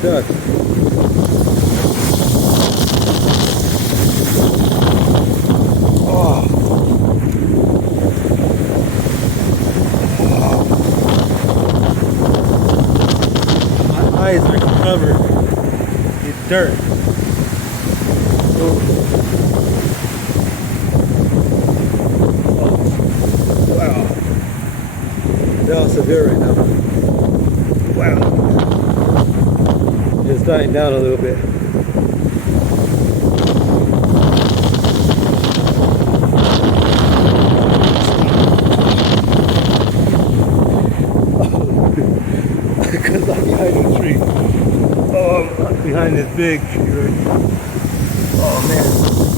it does. Oh. My eyes are covered in dirt. Oh, wow. They're all severe right now. Wow. It's dying down a little bit. Because I'm behind a tree. Oh, I'm behind this big tree right here. Oh man.